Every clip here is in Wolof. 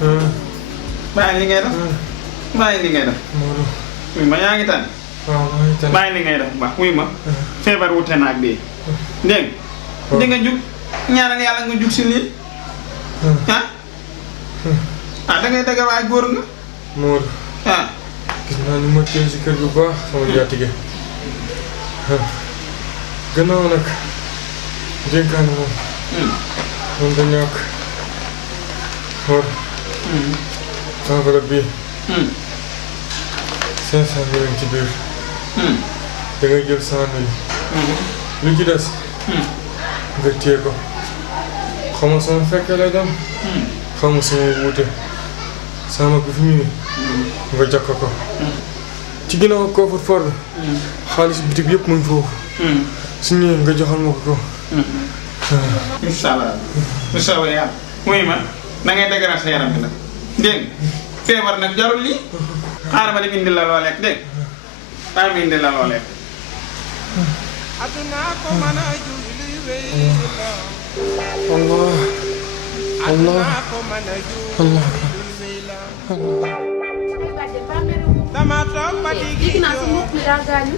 bàyyi li ngay def. bàyyi li ngay def. wuy ma yaa ngi tànn. waaw maa ngi tànn. bàyyi li ngay def bu baax wuy ma. feebar wute na ak dee. dégg nga. di nga jug ñaanal yàlla nga jug si lii. ah da ngay dëgg waay góor nga. Modou. gis naa ni ma téye si kër gu baax sama jaatige. gannaaw nag dénkaane moom. moom da ñàkk. enveloppe bi. 500 mille ci biir. da ngay jël 100 mille. lu ci des. nga téye ko. xaw ma sama fekkee lay dem. xaw ma sama wuute. sama bi fi mu nga jokk ko. ci ginnaaw coffre-fort bi. xaalis bitig yëpp mu ngi foofu. su ñëwee nga joxal ma ko. incha allah bu soobee yàlla. muy ma da ngay dëgëral sa yaram bi nag dégg nga feebar nag jarul lii xaaral ma dem indi la loo lekk dégg nga xaaral ma indi la loo lekk. Allah Allah Allah. dégg naa sa mbokk mi daa gaañu.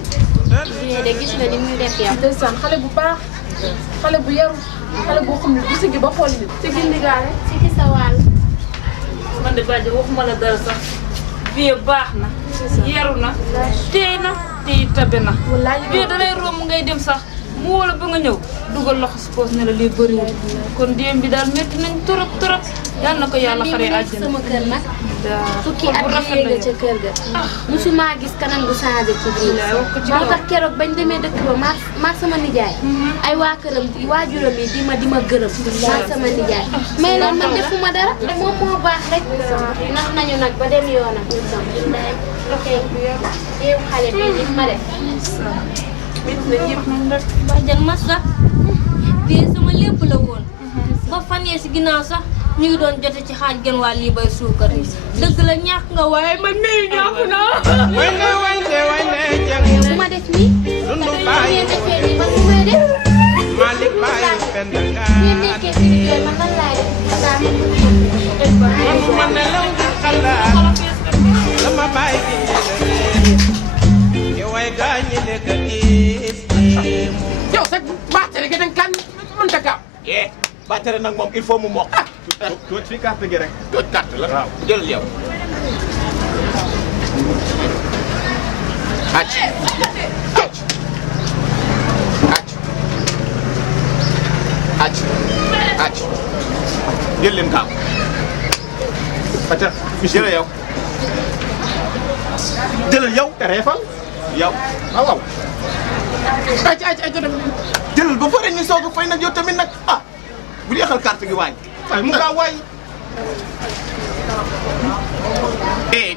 de gis na ni muy def yow. ndeysaan xale bu baax xale bu yaru xale boo xam ne du sigi ba xool nit. ci gindi gaale ci gis sa wàll. man de Badji waxuma la dara sax bii baax na. yaru na teey na te tabe na. bii da lay romb ngay dem sax mu wóola ba nga ñëw dugal loxo si poos ne la lii bëriwul kon déem bi daal métti nañ trop trop yal na ko yàlla xaree àjjana. sama kër nag. fukki at yee nga ca kër ga. musuma gis kanam bu changé ci biir. moo tax keroog bañ demee dëkk ba maag sama nijaay. ay waa këram waajuram yi di ma gërëm. maag sama nijaay. mais leen man defuma dara. moom moo baax rek. nax nañu nag ba dem yoonam. ndaay yow xale bi ni ma def. Badiane Massa bii sama lépp la woon ba fan yee si ginnaaw sax ñu ngi doon jote ci xaaj gën waa lii bay suukar dëgg la ñàkk nga waaye man mii ñàkk naa. bu ma def nii. ngeen defee nii man bu may def. ngeen nekkee ci liggéey man lan laay yow sax baatere gi dañ kan mënta gaaw. baatere nag moom il faut mu mokk. tuut fii carte gi rek. tuut carte la. waaw jël yow. acc acc acc acc acc jël leen kaaw. ata jëlal yow. jëlal yow. reefal yow waaw. jëlal ba pare ñu soog a fay nag yow tamit nag ah bu jeexal carte gi waay. waaye mu gaaw waay.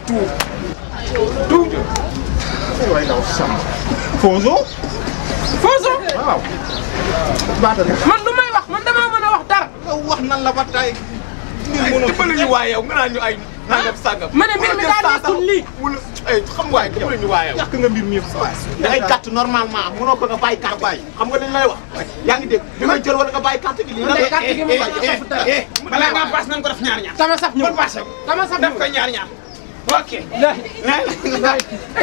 tout. tout. waay daw sam. Fozo. Fozo. waaw. baatale. man lu may wax man damaa mën a wax dara. nga wax nan la ba tey. ay dimbali ñu waay yow nga naan ñu ay nangam sàngam. ma ne mbir mi daa nekkul lii. wala xam nga waay dimbali ñu waay yow. ñàkk nga mbir mi yëpp sa da ngay carte normalement mënoo ko nga bàyyi carte bàyyi. xam nga dañ lay wax. yaa ngi dégg bi may jël wala nga bàyyi carte gi. lii man de carte gi moom safu dara. balaa ngaa paas nañ ko def ñaar-ñaar. sama saf ñëw bon paase ko. sama saf def ko ñaar-ñaar. ok.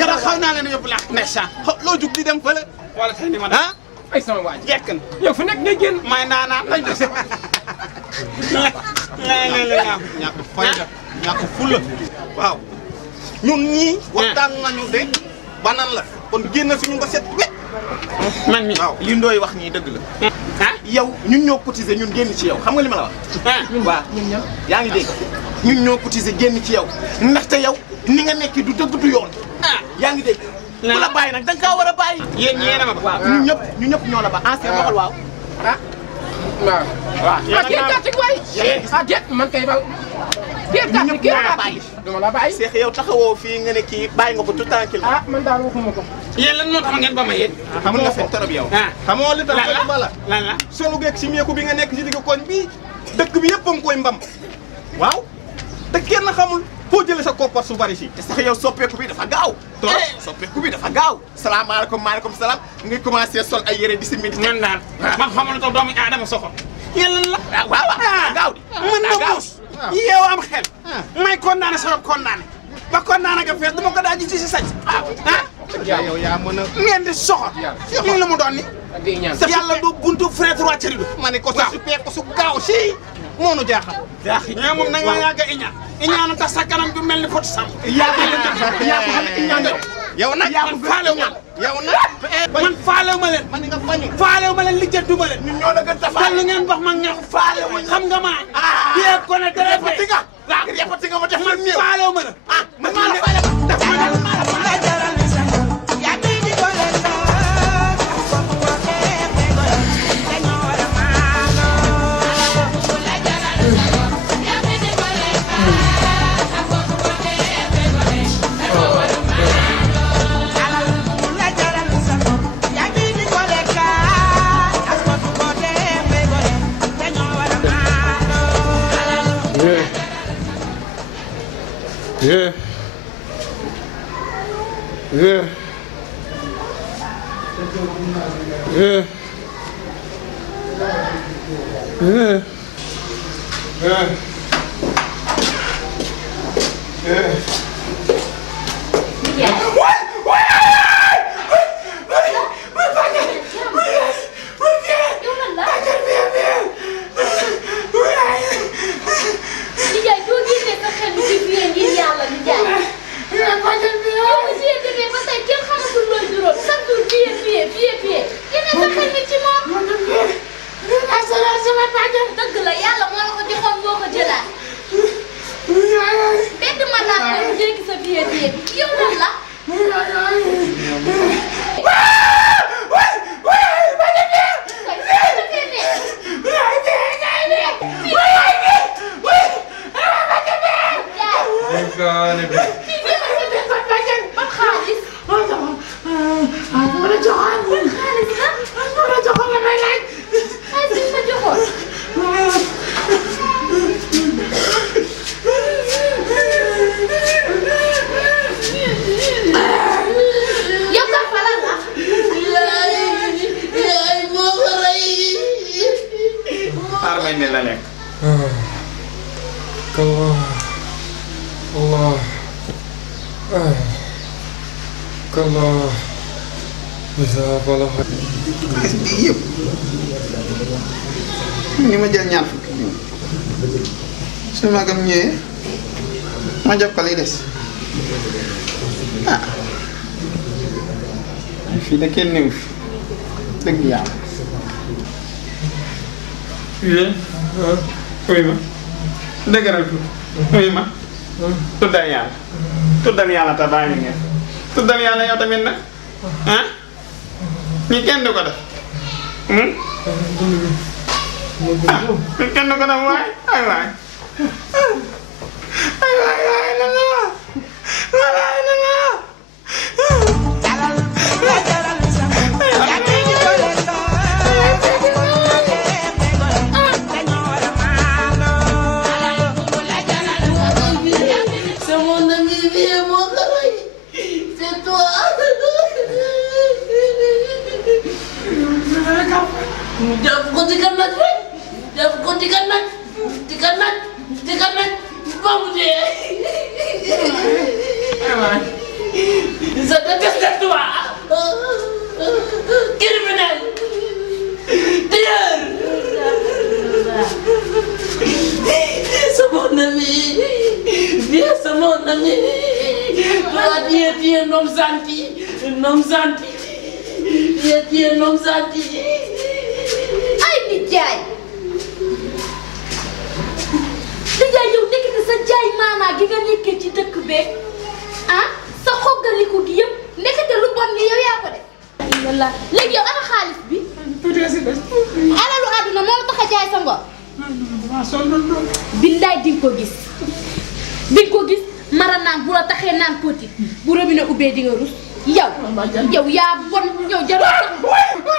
yàlla xaw naa leen yóbbu laax. ndeysaan loo jug di dem fële. wala tey ni ma ah. ay sama waaj. jekk na. yow fu nekk ngay génn. may naanaa lañ def. ñàkk fayda ñàkk fulla waaw ñun ñii waxtaan nañu de banan la kon génn suñu nga set wet man mi waaw li ndooy wax nii dëgg la ah yow ñun ñoo cotiser ñun génn ci yow xam nga li ma la wax waaw yaa ngi dégg ñun ñoo cotiser génn ci yow ndaxte yow ni nga nekk du dëgg du yoon yaa ngi dégg ku la bàyyi nag da nga kaa war a bàyyi yéen ñeena ma ba waaw ñu ñëpp ñoo la ba ancien waxal waaw waaw. waaw ah kii gàtt waay. ah déet man kay ba. kii gàtt kii la bàyyi. dama la bàyyi. Cheikh yow taxawoo fii nga ne kii bàyyi nga ko tout tranquille. ah man daal waxuma ko. yéen lan moo tax ngeen ba ma yéen. xam nga fen torop yow. xamoo li tax bala lan la solu geeg si meeku bi nga nekk ci digg koñ bi dëkk bi yëpp a ngi koy mbam waaw te kenn xamul foo jëlee sa koppar su bari si te sax yow soppeeku bi dafa gaaw trop soppeeku bi dafa gaaw salaamaaleykum maaleykum salaam ngay commencé sol ay yére di si midi man daal man xamul lu tax doomu aadama soxor yéen lan la waaw gaaw di mën na muus yeew am xel may condamné sama condamné ba condamné nga fees dama ko daa gis ci sañ yow yaa mën a ngeen di soxor lii la mu doon ni di ñaan yàlla du buntu frère wàccari du ma ne ko sa su peek su gaaw si moo nu jaaxal ñaa moom na nga yàgg a iñaan tax sa kanam du mel ni pot sam yaa ko xam ne iñaan yow nag man faalew ma yow nag man faalew ma leen man nga bañu faalew ma leen lijjantuma leen ñun ñoo la gën ta te lu ngeen wax ma ñax faalew ma xam nga ma yee ko ne dara repati nga repati nga ma def man faalew ma la man maa la faale def ma Yeah. Yeah. Yeah. Yeah. Yeah. Yeah. ni ma jël ñaar fukki su magam ñëwee ma jox ko li des fii de kenn néew fi dëgg yàlla uy ma dëgëral ko uy ma tuddal yàlla te bàyyi ngeen tuddal yàlla yow tamit nag ñi kenn du ko def kenn du ko def waay ay waay na nga Je déteste toi, criminel, tueur. C'est mon ami, viens, c'est mon ami. Toi, tu es un homme gentil, un homme gentil. Tu es un homme gentil. Ay nijaay nijaay yow nekk sa jaay maanaa gi nga nekkee ci dëkk beeg sa xoggaliku gi yëpp nekkate lu bon ni yow yaa ko def. walla léegi yow ana xaalis bi. alalu àdduna moo la tax a jaay sa ngor. billaay di nga ko gis mara naan bu la taxee naan poti bu robinet ubbee di nga rus yow yaa bon yow jarul sax.